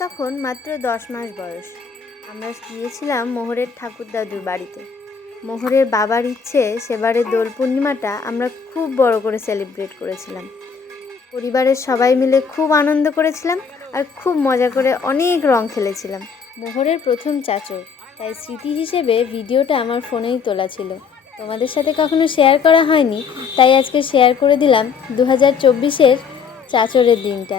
তখন মাত্র দশ মাস বয়স। আমরা গিয়েছিলাম মোহরের ঠাকুর দাদুর বাড়িতে। মোহরের বাবার ইচ্ছে সেবারে দোল পূর্ণিমাটা আমরা খুব বড় করে সেলিব্রেট করেছিলাম। পরিবারের সবাই মিলে খুব আনন্দ করেছিলাম আর খুব মজা করে অনেক রং খেলেছিলাম। মোহরের প্রথম চাচর, তাই স্মৃতি হিসেবে ভিডিওটা আমার ফোনেই তোলা ছিল। তোমাদের সাথে কখনো শেয়ার করা হয়নি, তাই আজকে শেয়ার করে দিলাম দু হাজার চব্বিশের চাচরের দিনটা।